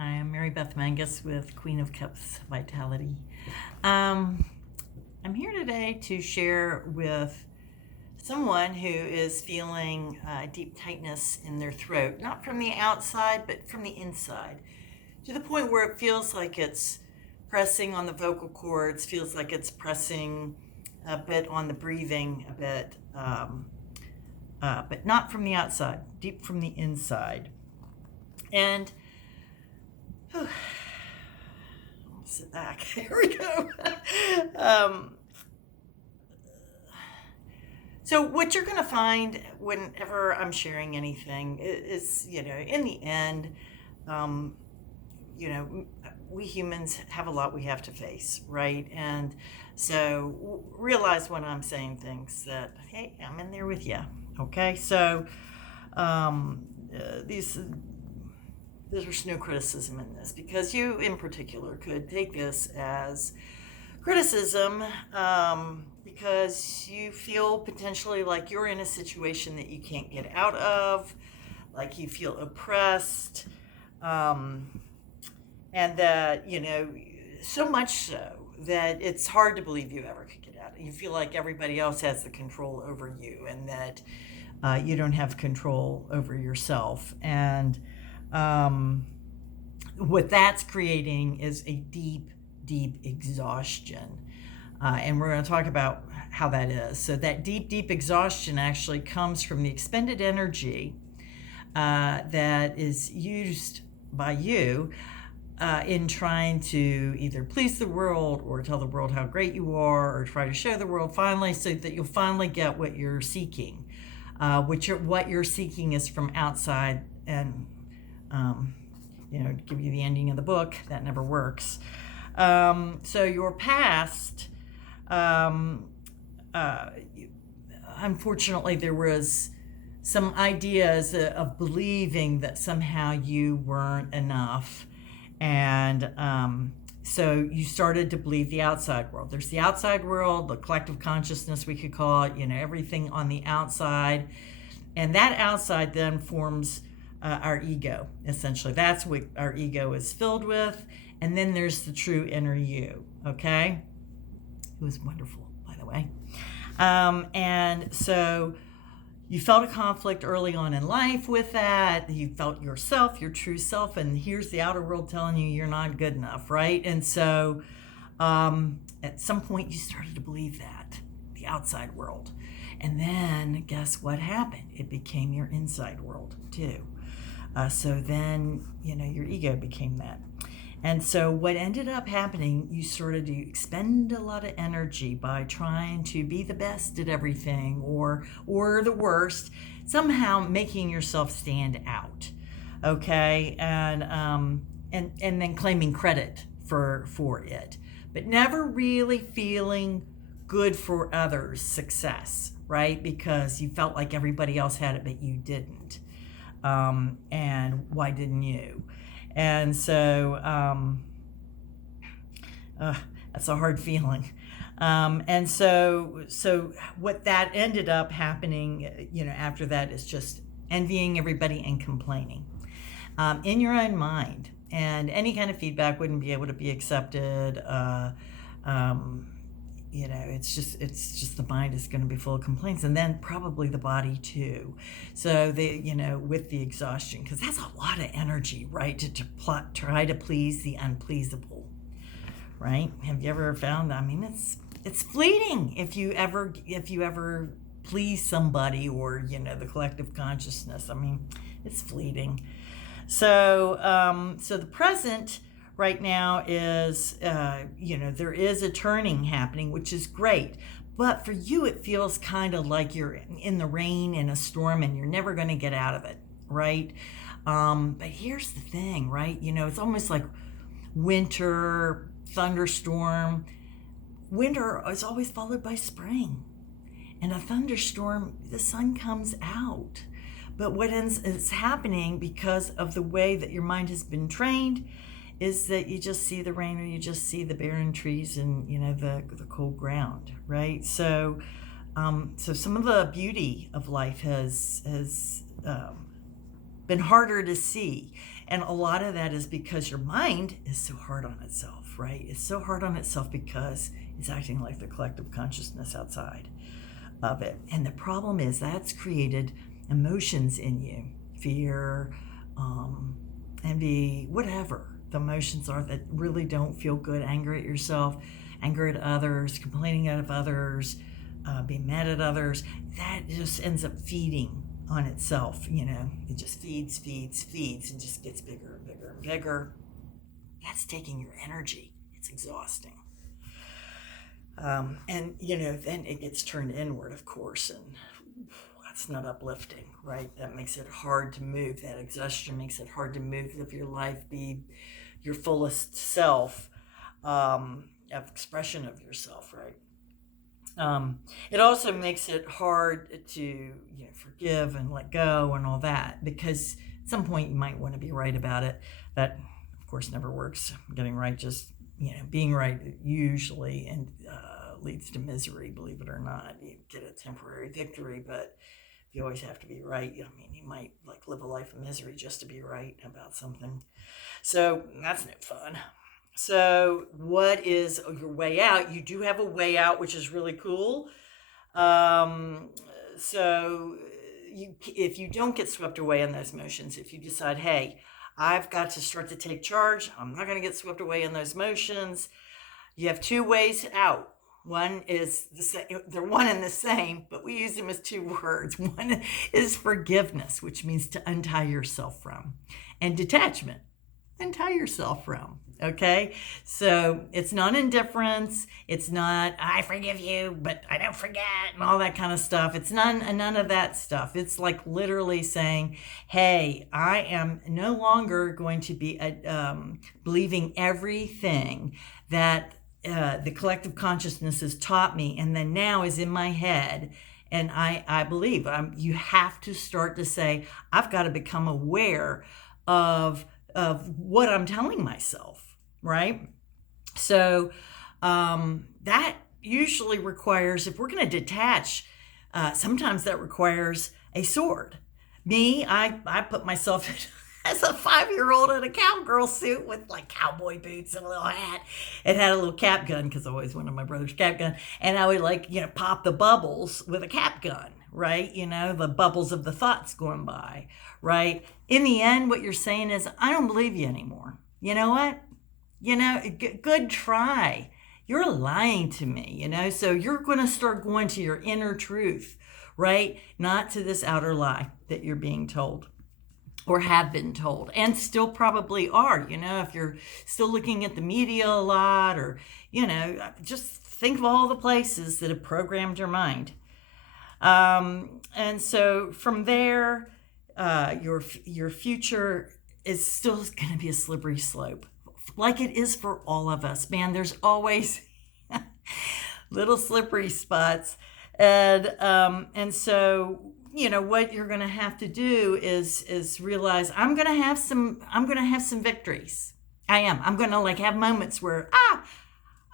I am Mary Beth Mangus with Queen of Cups Vitality. I'm here today to share with someone who is feeling deep tightness in their throat, not from the outside, but from the inside, to the point where it feels like it's pressing on the vocal cords, feels like it's pressing a bit on the breathing, a bit, but not from the outside, deep from the inside. And sit back. Here we go. So what you're going to find whenever I'm sharing anything is, in the end, we humans have a lot we have to face, right? And so realize when I'm saying things that, hey, I'm in there with you. Okay, so there's no criticism in this, because you in particular could take this as criticism because you feel potentially like you're in a situation that you can't get out of, like you feel oppressed, and that, so much so that it's hard to believe you ever could get out of it. You feel like everybody else has the control over you, and that you don't have control over yourself. And what that's creating is a deep, deep exhaustion. And we're going to talk about how that is. So that deep, deep exhaustion actually comes from the expended energy that is used by you in trying to either please the world or tell the world how great you are, or try to show the world finally, so that you'll finally get what you're seeking. What you're seeking is from outside, and to give you the ending of the book, that never works. So your past, unfortunately, there was some ideas of believing that somehow you weren't enough. And so you started to believe the outside world. There's the outside world, the collective consciousness, we could call it, everything on the outside. And that outside then forms our ego, essentially. That's what our ego is filled with. And then there's the true inner you, okay? It was wonderful, by the way. And so you felt a conflict early on in life with that. You felt yourself, your true self, and here's the outer world telling you you're not good enough, right? And so at some point you started to believe that, the outside world. And then guess what happened? It became your inside world too. So then, your ego became that. And so what ended up happening, you started to expend a lot of energy by trying to be the best at everything, or the worst, somehow making yourself stand out, okay? And then claiming credit for it, but never really feeling good for others' success, right? Because you felt like everybody else had it, but you didn't. And why didn't you? And so that's a hard feeling. And so what that ended up happening, after that, is just envying everybody and complaining in your own mind. And any kind of feedback wouldn't be able to be accepted. It's just the mind is going to be full of complaints, and then probably the body too. So with the exhaustion, because that's a lot of energy, right? To try to please the unpleasable, right? Have you ever found? It's fleeting if you ever please somebody, or the collective consciousness. It's fleeting. So the present right now is, there is a turning happening, which is great. But for you, it feels kind of like you're in the rain in a storm and you're never going to get out of it, right? But here's the thing, right? It's almost like winter, thunderstorm. Winter is always followed by spring. And a thunderstorm, the sun comes out. But what is happening, because of the way that your mind has been trained, is that you just see the rain, or you just see the barren trees and the cold ground, right? So some of the beauty of life has been harder to see. And a lot of that is because your mind is so hard on itself, right? It's so hard on itself because it's acting like the collective consciousness outside of it. And the problem is that's created emotions in you, fear, envy, whatever the emotions are that really don't feel good, anger at yourself, anger at others, complaining of others, being mad at others. That just ends up feeding on itself. It just feeds and just gets bigger and bigger and bigger. That's taking your energy. It's exhausting. And then it gets turned inward, of course, and that's not uplifting, right? That makes it hard to move. That exhaustion makes it hard to move, live your life, be your fullest self, of expression of yourself, right? It also makes it hard to forgive and let go and all that, because at some point you might want to be right about it. That, of course, never works. Getting right, just being right usually and leads to misery, believe it or not. You get a temporary victory, but you always have to be right. You might live a life of misery just to be right about something. So that's no fun. So what is your way out? You do have a way out, which is really cool. If you don't get swept away in those motions, if you decide, hey, I've got to start to take charge, I'm not going to get swept away in those motions, you have two ways out. One is the same, they're one and the same, but we use them as two words. One is forgiveness, which means to untie yourself from, and detachment, untie yourself from. Okay, so it's not indifference. It's not I forgive you, but I don't forget, and all that kind of stuff. It's none of that stuff. It's like literally saying, "Hey, I am no longer going to be believing everything that the collective consciousness has taught me, and then now is in my head." And I believe you have to start to say, I've got to become aware of what I'm telling myself. Right? So that usually requires, if we're going to detach, sometimes that requires a sword. Me, I put myself in as a 5-year-old in a cowgirl suit with cowboy boots and a little hat. It had a little cap gun because I always wanted my brother's cap gun. And I would pop the bubbles with a cap gun, right? The bubbles of the thoughts going by, right? In the end, what you're saying is, I don't believe you anymore. You know what? Good try. You're lying to me, so you're going to start going to your inner truth, right? Not to this outer lie that you're being told or have been told and still probably are, if you're still looking at the media a lot or, just think of all the places that have programmed your mind. And so from there, your future is still going to be a slippery slope. Like it is for all of us, man. There's always little slippery spots, and so what you're going to have to do is realize I'm going to have some victories. I am. I'm going to have moments where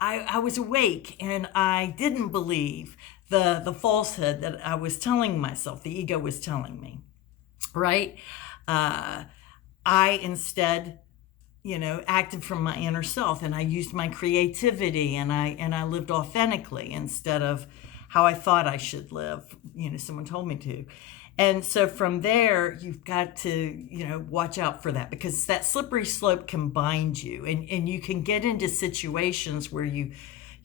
I was awake and I didn't believe the falsehood that I was telling myself. The ego was telling me, right? I instead acted from my inner self, and I used my creativity, and I lived authentically instead of how I thought I should live. Someone told me to. And so from there, you've got to, watch out for that, because that slippery slope can bind you, and you can get into situations where you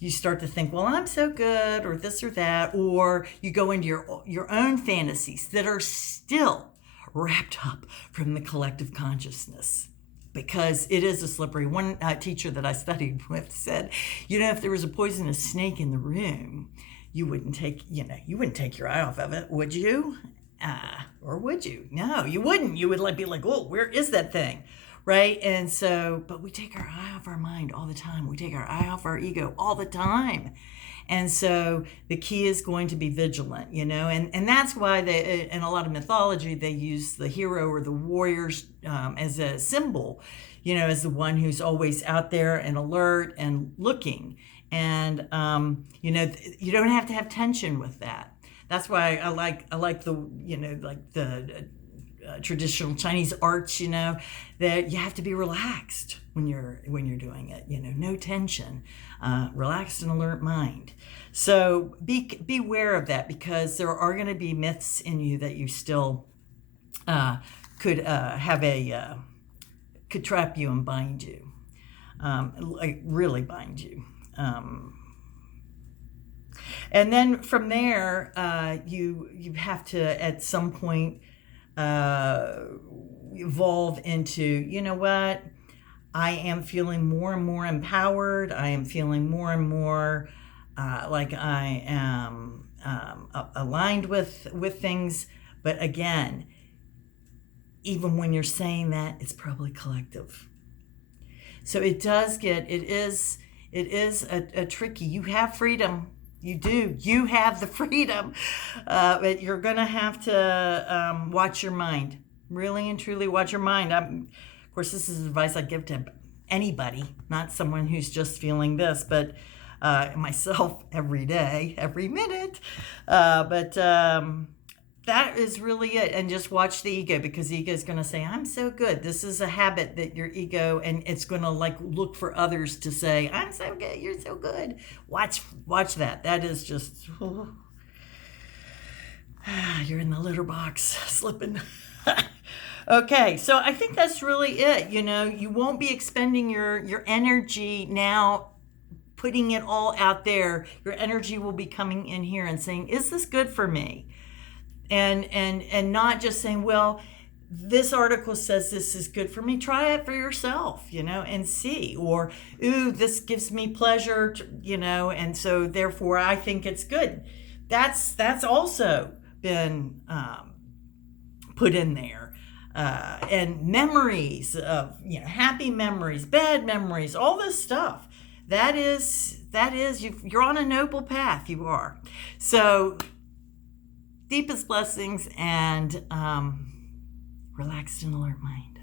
start to think, well, I'm so good, or this or that, or you go into your own fantasies that are still wrapped up from the collective consciousness. Because it is a slippery. One teacher that I studied with said, if there was a poisonous snake in the room, you wouldn't take your eye off of it, would you? Or would you? No, you wouldn't. You would be like, oh, where is that thing? Right? And so, but we take our eye off our mind all the time. We take our eye off our ego all the time. And so the key is going to be vigilant, and that's why in a lot of mythology, they use the hero or the warriors as a symbol, as the one who's always out there and alert and looking. And, you don't have to have tension with that. That's why I like the, traditional Chinese arts, that you have to be relaxed when you're doing it. No tension, relaxed and alert mind. So beware of that, because there are going to be myths in you that you still could could trap you and bind you, like really bind you. And then from there, you have to at some point evolve into, what? I am feeling more and more empowered. I am feeling more and more like I am aligned with things. But again, even when you're saying that, it's probably collective. So it is a tricky. You have freedom. You do. You have the freedom. But you're going to have to watch your mind. Really and truly watch your mind. Of course, this is advice I give to anybody, not someone who's just feeling this, but myself every day, every minute. But that is really it. And just watch the ego, because the ego is going to say, I'm so good. This is a habit that your ego, and it's going to look for others to say, I'm so good. You're so good. Watch that. That is just, you're in the litter box slipping. Okay. So I think that's really it. You won't be expending your energy now, putting it all out there. Your energy will be coming in here and saying, is this good for me? And not just saying, well, this article says this is good for me. Try it for yourself, and see. Or, ooh, this gives me pleasure, and so therefore I think it's good. That's also been put in there. And memories of, happy memories, bad memories, all this stuff. That is you're on a noble path. You are. So, deepest blessings and relaxed and alert mind.